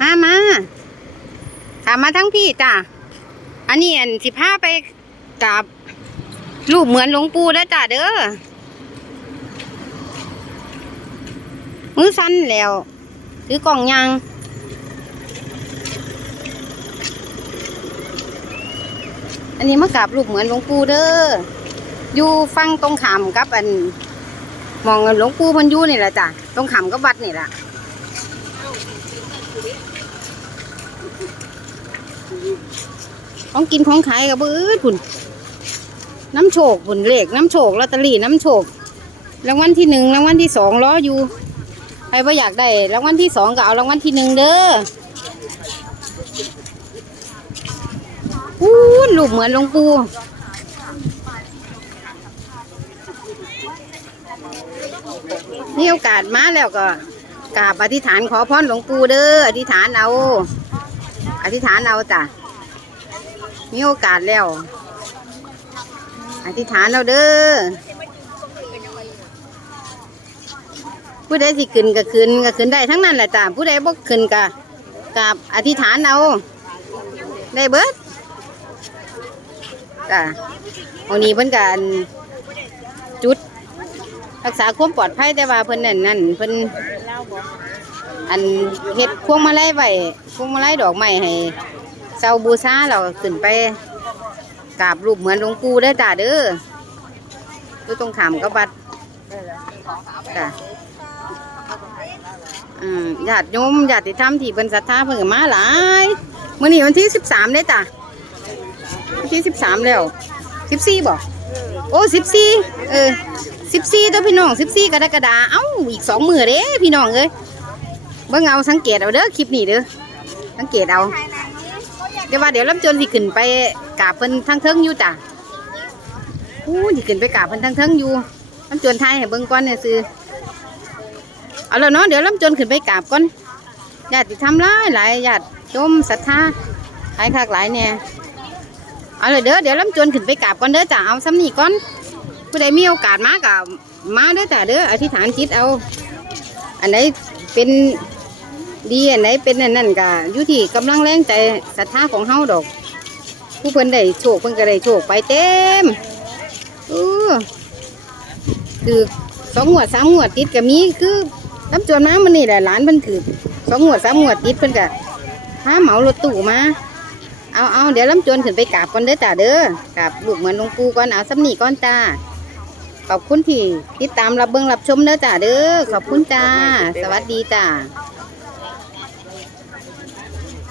มามาถามมาทั้งพี่จ้ะ อันนี้อันสิพาไปกับรูปเหมือนหลวงปู่แล้วจ้ะเด้อ มือสั้นแล้วถือกล่องยางอันนี้มากราบรูปเหมือนหลวงปู่เด้อ อยู่ฟังตรงขามกับอัน มองหลวงปู่เพันอยู่นี่แหละจ้ะ ตรงขามกับวัดนี่แหละ ของกินของขายกับบื้อคุณน้ำโชคบุญเลขน้ำโชคลอตเตอรี่น้ำโชครางวัลที่หนึ่งรางวัลที่สองล้ออยู่ใครว่าอยากได้รางวัลที่สองก็เอารางวัลที่หนึ่งเด้ออู้รูปเหมือนหลวงปู่มีโอกาสมาแล้วก็ กราบอธิษฐานขอพรหลวงปู่เด้ออธิษฐานเอา อธิษฐานเอาจ้ะมีโอกาสแล้ว อธิษฐานเราเด้อผู้ใดสิขึ้นก็ขึ้นก็ขึ้นได้ทั้งนั้นแหละจ้ะผู้ใดบ่ขึ้นก็กับอธิษฐานเอาได้เบิดจ้ะวันนี้เพิ่นกันจุด รักษาความปลอดภัยแต่ว่าเพิ่นนั่นนั่นเพิ่น อันเฮ็ดพวงมาลัยไว้พวงมาลัยดอกไม้ให้เจ้าบูชาเราขึ้นไปกราบรูปเหมือนหลวงปู่ได้อจ้าเด้ออยู่ตรงขามกับวัดจ้ะอืมญาติโยมญาติธรรมที่เป็นศรัทธาเพิ่นก็มาหลายมื้อนี้วันที่สิบสามได้อจ้ะวันที่สิบสามแล้วสิบสี่บ่โอ้สิบสี่เออ สิบสี่ตัวพี่น้องสิบสี่กรกฎาเอ้าอีกสองมือเด้พี่น้องเอ้ยเบิ่งเอาสังเกตเอาเด้อคลิปนี้เด้อสังเกตเอาเดี๋ยวว่าเดี๋ยวลำจนสิขึ้นไปกาบเพิ่นทั้งเทิงอยู่จ้ะอู้สิขึ้นไปกาบเพิ่นทั้งเทิงอยู่ลำจนไทยให้เบิ่งก่อนเนี่ยซื้อเอาแล้วเนาะเดี๋ยวลำจนขึ้นไปกาบก่อนญาติธรรมหลายหลายญาติโยมศรัทธาหลายคักหลายเนี่ยเอาเลยเด้อเดี๋ยวลำจนขึ้นไปกาบก่อนเด้อจ้ะเอาซ้ำนี่ก่อน ผู้ใดมีโอกาสมากับมาเด้อจ้ะเด้ออธิษฐานจิตเอา อันไหนเป็นดีอันไหนเป็นอันนั่นก็อยู่ที่กำลังแรงใจศรัทธาของเฮาดอก ผู้เพิ่นได้โชคเพิ่นก็ได้โชคไปเต็มเออคือสองงวดสามงวดติดก็มีคือน้ำจวนมามันนี่แหละหลานเพิ่นถือสองงวดสามงวดติดเพิ่นก็หาเหมารถตู้มาเอาเอาเดี๋ยวลำจวนขึ้นไปกราบก่อนเด้อจ้าเด้อกราบลูกเหมือนหลวงปู่ก่อนเอาสำนีก่อนจ้า ขอบคุณที่ติดตามรับเบิ้งรับชมเด้อจ้าเด้อขอบคุณจ้า สวัสดีจ้า